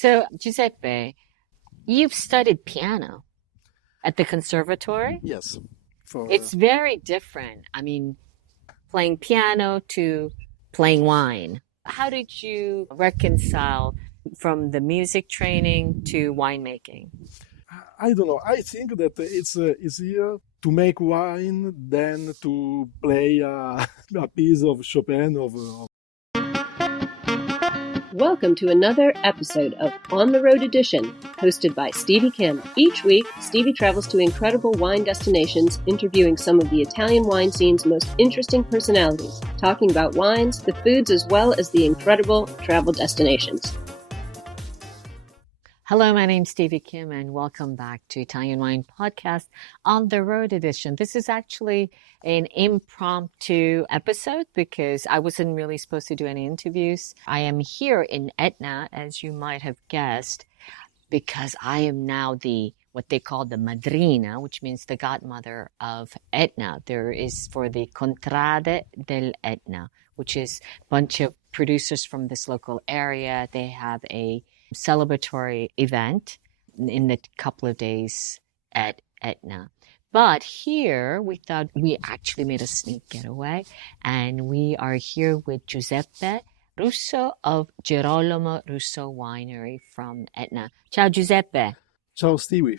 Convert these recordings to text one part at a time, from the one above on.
So, Giuseppe, you've studied piano at the conservatory? Yes. It's very different. I mean, playing piano to playing wine. How did you reconcile from the music training to winemaking? I don't know. I think that it's easier to make wine than to play a piece of Chopin Welcome to another episode of On the Road Edition, hosted by Stevie Kim. Each week, Stevie travels to incredible wine destinations, interviewing some of the Italian wine scene's most interesting personalities, talking about wines, the foods, as well as the incredible travel destinations. Hello, my name's Stevie Kim, and welcome back to Italian Wine Podcast On the Road Edition. This is actually an impromptu episode because I wasn't really supposed to do any interviews. I am here in Etna, as you might have guessed, because I am now what they call the madrina, which means the godmother of Etna. There is for the Contrade del Etna, which is a bunch of producers from this local area. They have a celebratory event in the couple of days at Etna. But here we thought we actually made a sneak getaway, and we are here with Giuseppe Russo of Girolamo Russo winery from Etna. Ciao Giuseppe. Ciao Stevie.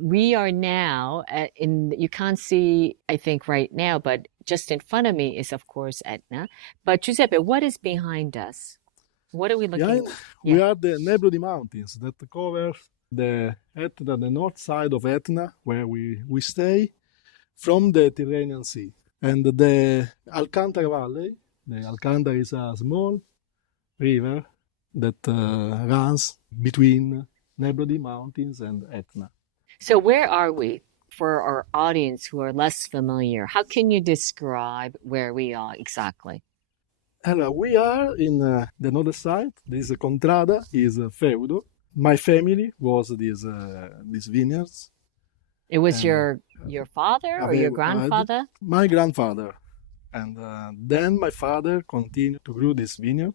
We are now you can't see, I think, right now, but just in front of me is, of course, Etna. But Giuseppe, what is behind us? What are we looking at? We are the Nebrodi Mountains that cover the Etna, the north side of Etna, where we stay, from the Tyrrhenian Sea. And the Alcantara Valley, the Alcantara is a small river that runs between Nebrodi Mountains and Etna. So where are we for our audience who are less familiar? How can you describe where we are exactly? We are in the northern side. This Contrada is feudo. My family was these vineyards. It was your father or your grandfather? My grandfather. And then my father continued to grow this vineyard.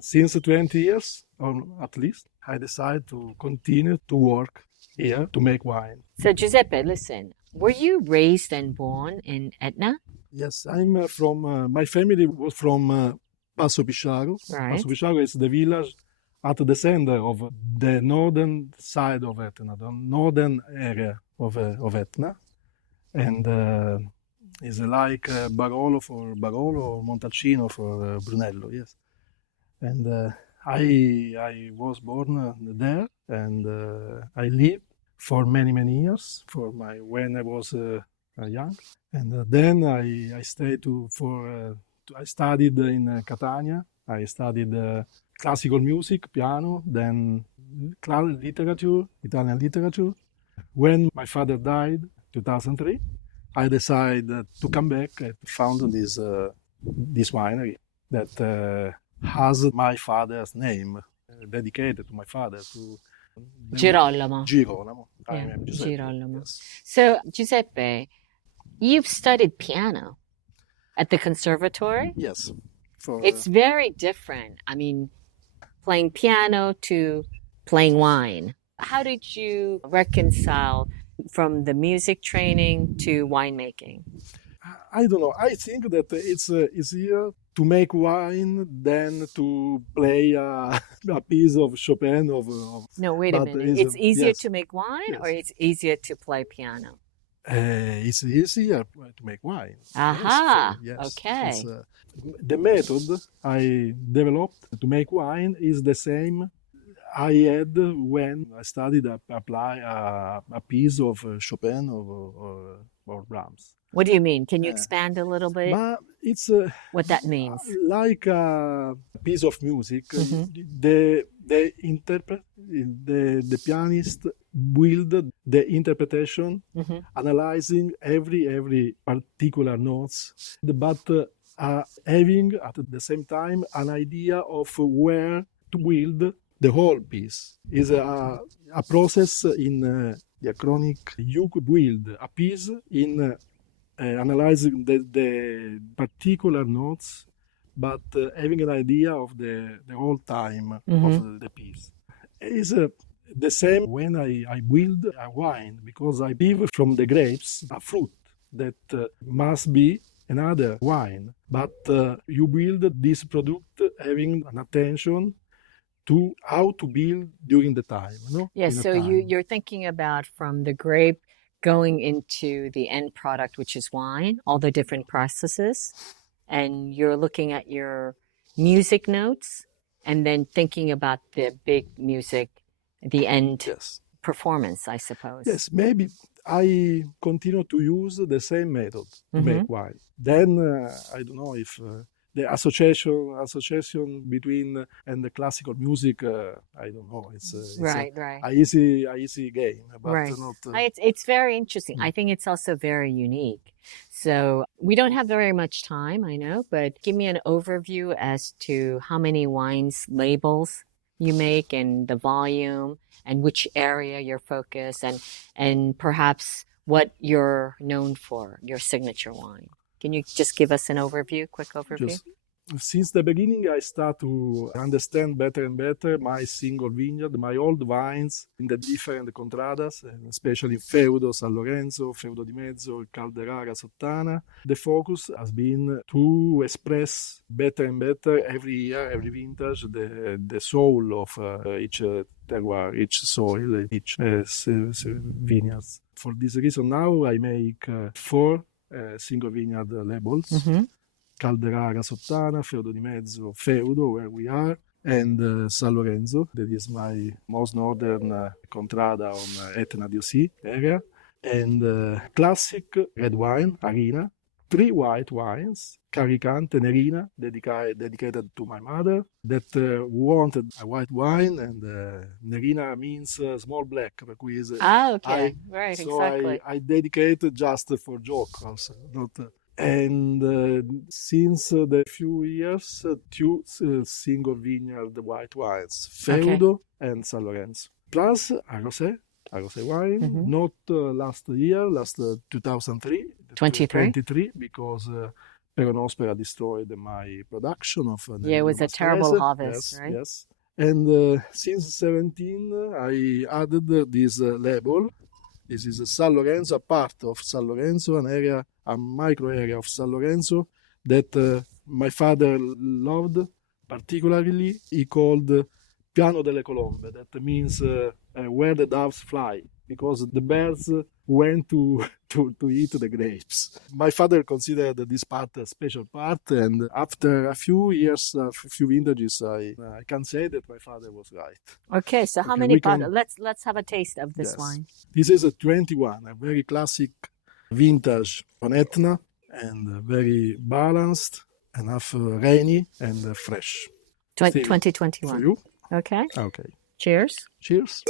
Since 20 years, or at least, I decided to continue to work here to make wine. So Giuseppe, listen, were you raised and born in Etna? Yes, I'm from, my family was from Passopisciaro. Right. Passopisciaro is the village at the center of the northern side of Etna, the northern area of Etna. And it's like Barolo for Barolo or Montalcino for Brunello, yes. And I was born there, and I lived for many years, when I was young. And then I stayed I studied in Catania. I studied classical music, piano, then literature, Italian literature. When my father died, 2003, I decided to come back and found this winery that has my father's name, dedicated to my father. Girolamo. Girolamo. Yeah, I am Giuseppe. Girolamo. Yes. So Giuseppe, you've studied piano at the conservatory? Yes. It's very different. I mean, playing piano to playing wine. How did you reconcile from the music training to winemaking? I don't know. I think that it's easier to make wine than to play a piece of Chopin. No, wait a minute. It's easier to make wine, or it's easier to play piano? It's easier to make wine. Aha, yes. okay. The method I developed to make wine is the same I had when I studied apply a piece of Chopin or Brahms. What do you mean? Can you expand a little bit? But it's what that means? Like a piece of music. Mm-hmm. The interpret, the pianist build the interpretation, mm-hmm. analyzing every particular notes, but having at the same time an idea of where to build the whole piece. Is a process in diachronic. You could build a piece in analyzing the particular notes but having an idea of the whole time of the piece. Is the same when I build a wine, because I give from the grapes a fruit that must be another wine, but you build this product having an attention to how to build during the time. No? Yes, In a so time. you're thinking about from the grape going into the end product, which is wine, all the different processes, and you're looking at your music notes and then thinking about the big music, the end Yes. performance, I suppose. Yes, maybe I continue to use the same method to make wine. Then I don't know if the association between and the classical music, I don't know. It's Right. a easy game, but Right. not. It's very interesting. I think it's also very unique. So we don't have very much time, I know, but give me an overview as to how many wines labels you make and the volume and which area you're focused and perhaps what you're known for, your signature wine. Can you just give us an overview, quick overview? Just, since the beginning, I start to understand better and better my single vineyard, my old vines in the different contradas, and especially Feudo, San Lorenzo, Feudo di Mezzo, Calderara, Sottana. The focus has been to express better and better every year, every vintage, the soul of each terroir, each soil, each vineyards. For this reason, now I make 4 single vineyard labels. Calderara, Sottana, Feudo di Mezzo, Feudo, where we are, and San Lorenzo, that is my most northern contrada on Etna DOC area, and classic red wine, Arena, 3 white wines, Caricante, Nerina, dedicated to my mother, that wanted a white wine, and Nerina means small black, because okay. Right, so exactly. I dedicated just for joke also, not... And since the few years, 2 single vineyard white wines, Feudo and San Lorenzo. Plus a rosé wine, not last 2003, 23, because Peronospora destroyed my production of it was a terrible harvest, right? Yes. And since 17, I added this label. This is San Lorenzo, a part of San Lorenzo, an area, a micro area of San Lorenzo that my father loved particularly. He called Piano delle Colombe, that means where the doves fly, because the birds went to eat the grapes. My father considered this part a special part, and after a few years, a few vintages, I can say that my father was right. Okay, so how many bottles? Let's have a taste of this wine. This is a 21, a very classic vintage on Etna, and very balanced, enough rainy and fresh. 2021. For you? Okay. Okay. Cheers. Cheers.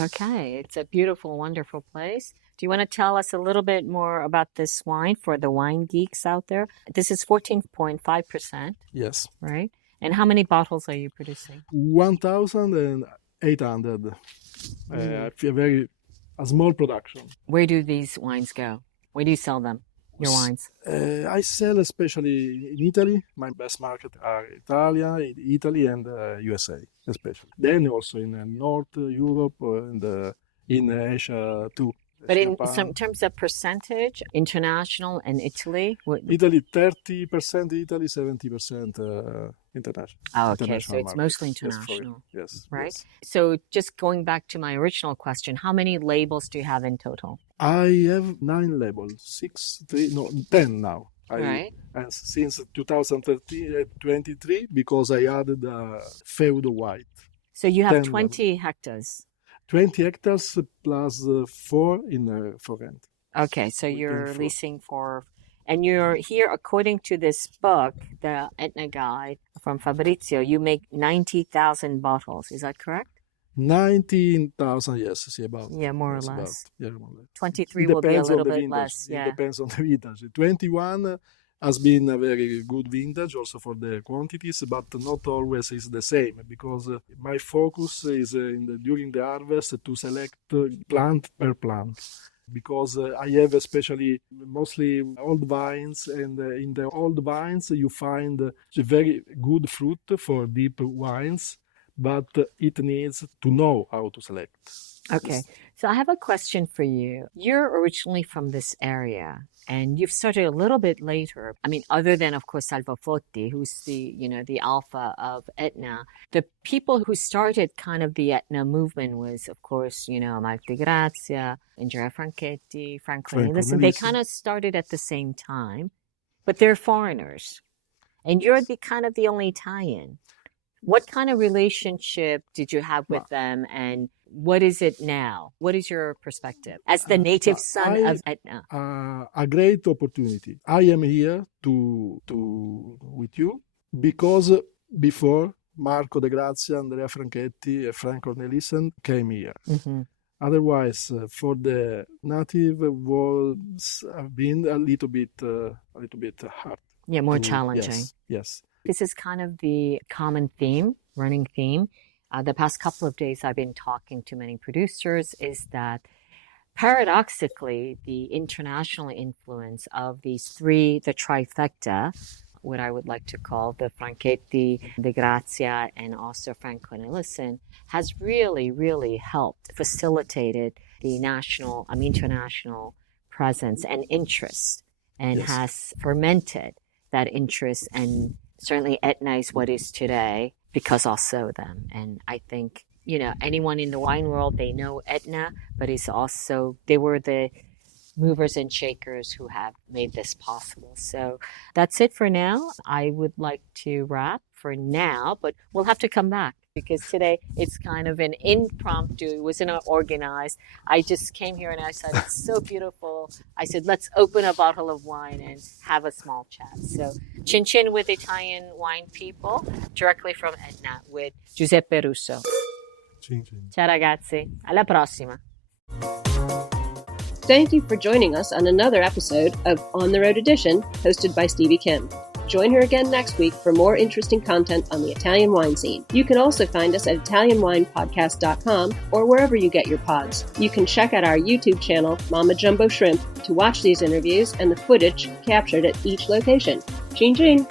Okay, it's a beautiful, wonderful place. Do you want to tell us a little bit more about this wine for the wine geeks out there? This is 14.5%. Yes. Right? And how many bottles are you producing? 1,800. A small production. Where do these wines go? Where do you sell them, your wines? I sell especially in Italy. My best market are Italy and USA, especially. Then also in North Europe and in Asia too. But in some terms of percentage, international and Italy? Italy, 30% Italy, 70% international. Oh, okay, so it's mostly international. Yes. Right? Yes. So just going back to my original question, how many labels do you have in total? I have 9 labels, 10 now. Right. And since 2023, because I added Feudo white. So you have 20 hectares. 20 hectares plus 4 in for rent. Okay, so you're leasing for... And you're here, according to this book, the Etna Guide from Fabrizio, you make 90,000 bottles. Is that correct? 19,000, yes, about. Yeah, more or less. More or less. 23 will be a little bit less. Yeah. It depends on the vintage. 21 has been a very good vintage also for the quantities, but not always is the same, because my focus is during the harvest to select plant per plant. because I have especially mostly old vines, and in the old vines you find a very good fruit for deep wines, but it needs to know how to select. Okay, so I have a question for you. You're originally from this area, and you've started a little bit later. I mean, other than, of course, Salvo Fotti, who's the alpha of Etna. The people who started kind of the Etna movement was, of course, Marti Grazia, Andrea Franchetti, Franco Listen, they kind of started at the same time, but they're foreigners, and you're the only Italian. What kind of relationship did you have with them, and what is it now? What is your perspective as the native son of Etna? A great opportunity. I am here with you because before Marco De Grazia, Andrea Franchetti, and Frank Cornelissen came here. Mm-hmm. Otherwise, for the native was been a little bit hard. Yeah, more challenging. Yes. This is kind of the common running theme. The past couple of days I've been talking to many producers is that paradoxically, the international influence of these three, the trifecta, what I would like to call the Franchetti, De Grazia, and also Frank Cornelissen, has really, really helped, facilitated the international presence and interest, and has fermented that interest, and certainly Etna is what is today because also them. And I think, anyone in the wine world, they know Etna, but it's also, they were the movers and shakers who have made this possible. So that's it for now. I would like to wrap for now, but we'll have to come back because today it's kind of an impromptu. It wasn't organized. I just came here and I said, it's so beautiful. I said, let's open a bottle of wine and have a small chat. So Chin Chin with Italian wine people, directly from Etna with Giuseppe Russo. Chin Chin. Ciao ragazzi, alla prossima. Thank you for joining us on another episode of On the Road Edition, hosted by Stevie Kim. Join her again next week for more interesting content on the Italian wine scene. You can also find us at ItalianWinePodcast.com or wherever you get your pods. You can check out our YouTube channel, Mama Jumbo Shrimp, to watch these interviews and the footage captured at each location. Chin Chin!